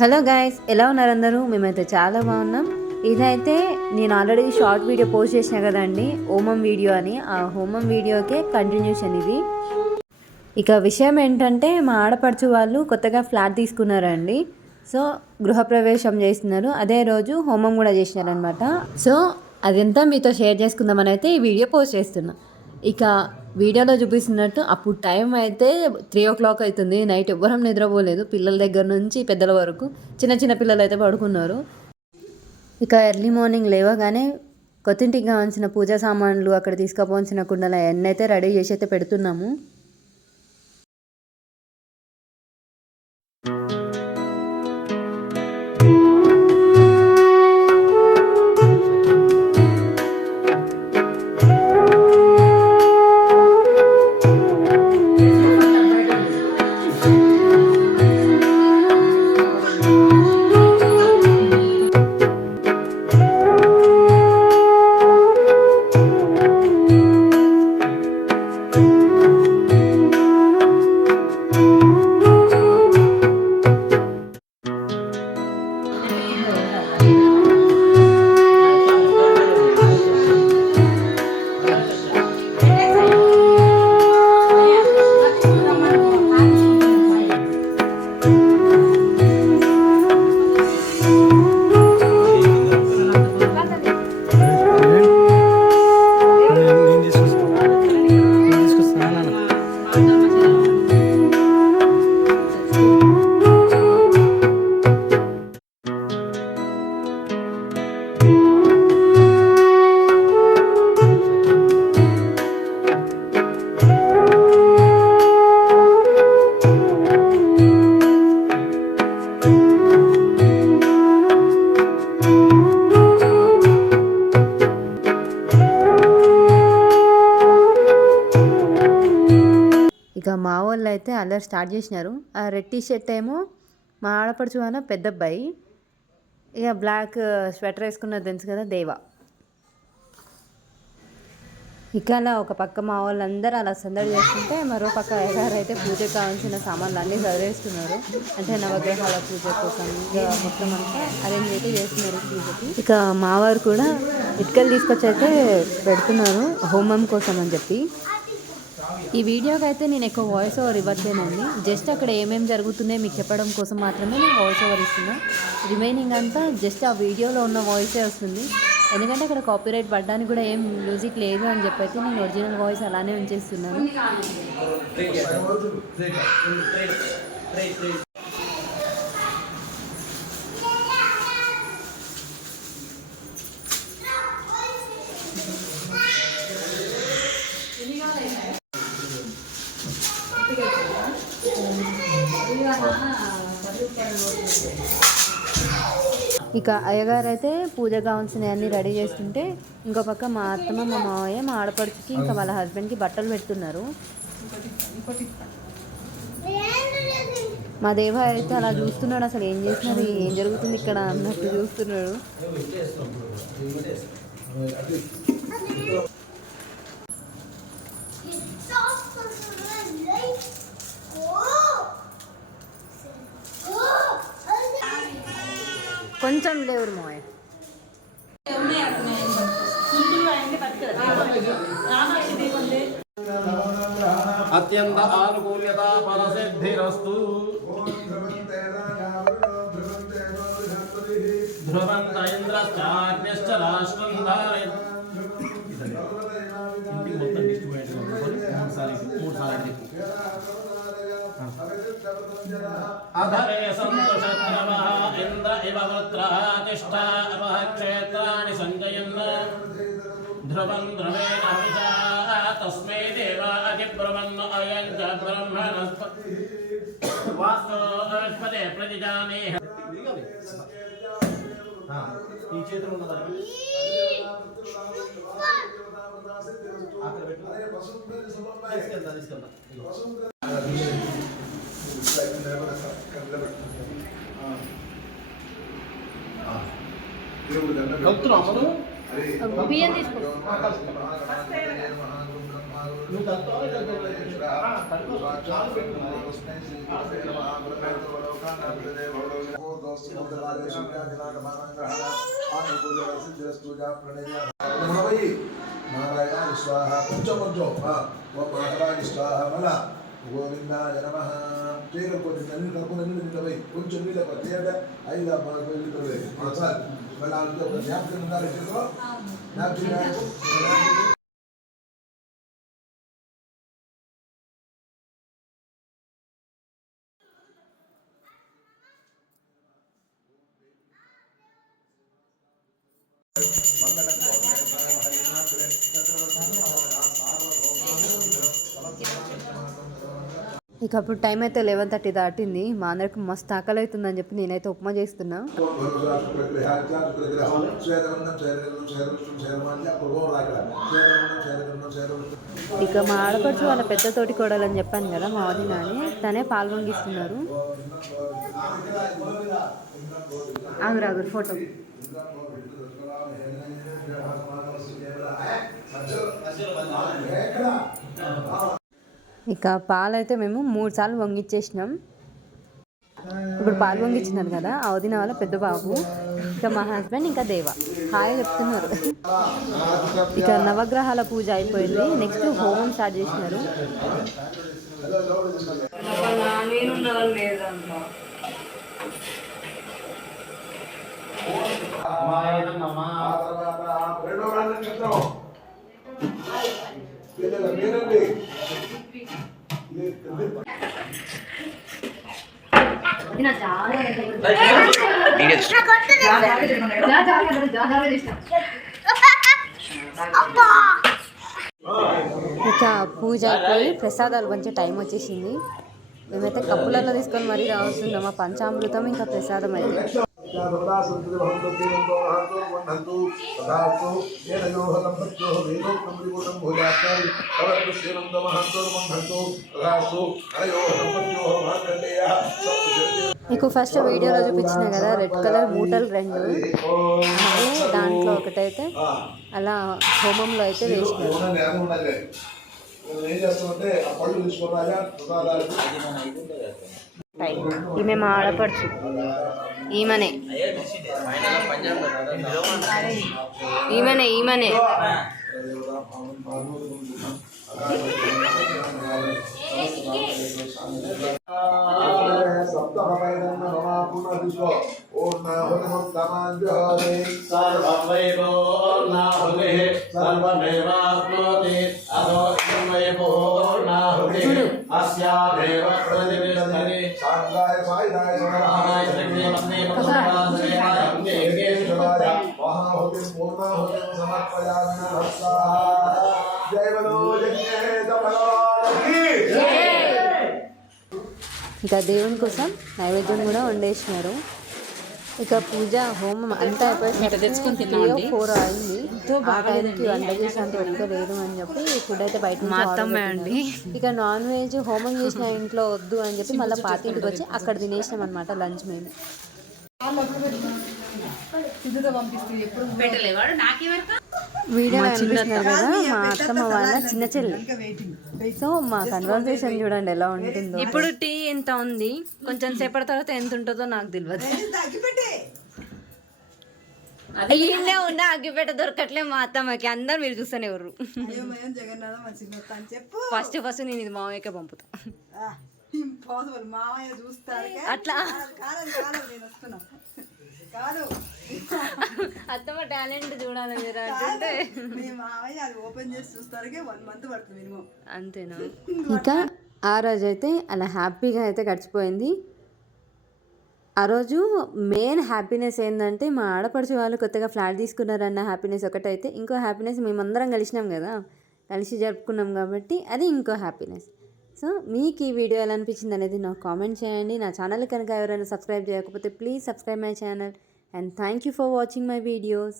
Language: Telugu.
హలో గైస్, ఎలా ఉన్నారు అందరూ? మేమైతే చాలా బాగున్నాం. ఇదైతే నేను ఆల్రెడీ షార్ట్ వీడియో పోస్ట్ చేసిన కదండి, హోమం వీడియో అని. ఆ హోమం వీడియోకే కంటిన్యూషన్ ఇది. ఇక విషయం ఏంటంటే, మా ఆడపడుచు వాళ్ళు కొత్తగా ఫ్లాట్ తీసుకున్నారండి. సో గృహప్రవేశం చేస్తున్నారు, అదే రోజు హోమం కూడా చేసినారనమాట. సో అదంతా మీతో షేర్ చేసుకుందామని అయితే ఈ వీడియో పోస్ట్ చేస్తున్నా. ఇక వీడియోలో చూపిస్తున్నట్టు అప్పుడు టైం అయితే 3 o'clock అవుతుంది. నైట్ ఎవ్వరం నిద్రపోలేదు, పిల్లల దగ్గర నుంచి పెద్దల వరకు. చిన్న చిన్న పిల్లలు అయితే పడుకున్నారు. ఇక ఎర్లీ మార్నింగ్ లేవగానే కొత్తింటికి కావాల్సిన పూజా సామాన్లు, అక్కడ తీసుకుపోవాల్సిన కుండలు అవన్నీ అయితే రెడీ చేసి అయితే పెడుతున్నాము. ఇక మా వాళ్ళు అయితే అల్లరి స్టార్ట్ చేసినారు. ఆ రెడ్ టీ షర్ట్ ఏమో మా ఆడపడుచు వాళ్ళ పెద్ద అబ్బాయి, ఇక బ్లాక్ స్వెటర్ వేసుకున్నది తెలుసు కదా, దేవా. ఇక అలా ఒక పక్క మా వాళ్ళందరూ అలా సందడి చేస్తుంటే, మరో పక్క అయ్యగారు అయితే పూజకు కావాల్సిన సామాన్లు అన్నీ చదివేస్తున్నారు. అంటే నవగ్రహాల పూజ కోసం ఇక మొత్తం అంతా అరేంజ్ అయితే చేస్తున్నారు పూజకి. ఇక మా వారు కూడా ఇటుకలు తీసుకొచ్చి అయితే పెడుతున్నారు హోమం కోసం అని చెప్పి. ఈ వీడియోకి అయితే నేను ఎక్కువ వాయిస్ ఓవర్ ఇవ్వట్లేనండి, జస్ట్ అక్కడ ఏమేమి జరుగుతున్నాయో మీకు చెప్పడం కోసం మాత్రమే నేను వాయిస్ ఓవర్ ఇస్తున్నా. రిమైనింగ్ అంతా జస్ట్ ఆ వీడియోలో ఉన్న వాయిసే వస్తుంది, ఎందుకంటే అక్కడ కాపీరైట్ పడడానికి కూడా ఏం మ్యూజిక్ లేదు అని చెప్పైతే నేను ఒరిజినల్ వాయిస్ అలానే ఉంచేస్తున్నాను. ఇక అయ్యగారు అయితే పూజ కావాల్సినవి అన్నీ రెడీ చేస్తుంటే, ఇంకో పక్క మా అత్తమ్మ, మా మావయ్య, మా ఆడపడుచుకి ఇంకా వాళ్ళ హస్బెండ్కి బట్టలు పెడుతున్నారు. మా దేవ అయితే అలా చూస్తున్నాడు, అసలు ఏం చేసినారు, ఏం జరుగుతుంది ఇక్కడ అన్నట్టు చూస్తున్నాడు. కొంచెం లేవురు మోయ అత్యంత ఆనుకూల్యత ఫలసిద్ధిరస్తు. ధ్రువంత ఇంద్రశ్చాగ్నిశ్చ రాష్ట్రం ధారయత్. ఇంటికి మొత్తం డిస్ట్రిబ్యూట్ మూడు సార్లు అధరే సంతోషత్రమః ఇంద్ర ఇవ వృత్రః తిష్ఠా అవః క్షేత్రాణి సంజయన్. ధ్రువం ధ్రువేణ హవిషా తస్మై దేవా అధిబ్రువన్ అయం చ బ్రహ్మణస్పతి వాస్తోస్పదే ప్రతిజానేహ. ఈ చేతులు ఉన్నదాన్ని అక్కడ పెట్టు, తీసుకెళ్తా. బియ్యం తీసుకో. నువ్వు నారాయణ స్వాహ కొంచెం కొంచెం ఓం మహారాజ స్వాహ మళ్ళ గోవిందాయ నమః చేయకపోతే నన్ను కలుపుకొని నిలబడి కొంచెం నీళ్ళ చేయండి 5 లీటర్లు సార్ మళ్ళీ జ్ఞాపకం ఉండాలి జ్ఞాపకం ఇక అప్పుడు టైం అయితే 11:30 దాటింది. మా అందరికి మస్తు ఆకలి అవుతుందని చెప్పి నేనైతే ఉప్మా చేస్తున్నా. ఇక మా ఆడపడుచు వాళ్ళ పెద్ద తోటి కోడలని చెప్పాను కదా మా వదిన అని, తనే పాల్గొంగిస్తున్నారు. ఆగురు ఫోటో. ఇక పాలు అయితే మేము 3 సార్లు వంగిచ్చేసినాం. ఇప్పుడు పాలు వంగిచ్చినారు కదా ఆ వదిన వాళ్ళ పెద్ద బాబు, ఇక మా హస్బెండ్, ఇంకా దేవ హాయ్ చెప్తున్నారు. ఇక నవగ్రహాల పూజ అయిపోయింది. నెక్స్ట్ హోమం స్టార్ట్ చేసినారు. ఇక పూజ అయిపోయి ప్రసాదాలు పంచే టైం వచ్చేసింది. మేమైతే కప్పులలో తీసుకొని మరీ రావస్తున్నాం ఆ పంచామృతం ఇంకా ప్రసాదం అయితే. మీకు ఫస్ట్ వీడియోలో చూపించిన కదా రెడ్ కలర్ మూటలు 2, అలాగే దాంట్లో ఒకటైతే అలా హోమంలో అయితే వేసినారు. ఈమె మా ఆడపడుచు, ఈమెనే ఇంకా దేవుని కోసం నైవేద్యం కూడా వండేసినారు. ఇక పూజ హోమం అంతా అయిపోయి 4 అయింది. ఆ టైంకి వంట చేసేంత ఒక్క లేదు అని చెప్పి ఫుడ్ అయితే బయట అండి. ఇక నాన్ వెజ్ హోమం చేసిన ఇంట్లో వద్దు అని చెప్పి మళ్ళీ పాతింటికి వచ్చి అక్కడ తినేసినాం అనమాట లంచ్. మేము వీడియోలో కనిపిస్తున్నారు కదా మా అత్తమ్మ వాళ్ళ చిన్న చెల్లి. సో మా కన్వర్సేషన్ చూడండి ఎలా ఉంటుందో. ఇప్పుడు టీ ఎంత ఉంది, కొంచెం సేపటి తర్వాత ఎంత ఉంటుందో నాకు తెలియదు. ఈయనే ఉన్న అగ్గిపెట్ట దొరకట్లే మా అత్తమ్మకి. అందరు మీరు చూస్తూనే ఎవరు. ఫస్ట్ నేను ఇది మామయ్యకే పంపుతా. అట్లా అత్తమ్మ టాలెంట్ చూడాలి మీరు అంటే అంతేనా. ఇంకా ఆ రోజు అయితే అలా హ్యాపీగా అయితే గడిచిపోయింది. ఆ రోజు మెయిన్ హ్యాపీనెస్ ఏంటంటే మా ఆడపడుచు వాళ్ళు కొత్తగా ఫ్లాట్ తీసుకున్నారన్న హ్యాపీనెస్ ఒకటైతే, ఇంకో హ్యాపీనెస్ మేమందరం కలిసినాం కదా, కలిసి జరుపుకున్నాం కాబట్టి అది ఇంకో హ్యాపీనెస్. సో మీకు ఈ వీడియో ఎలా అనిపించింది అనేది నాకు కామెంట్ చేయండి. నా ఛానల్ కనుక ఎవరైనా సబ్స్క్రైబ్ చేయకపోతే please subscribe my channel. And thank you for watching my videos.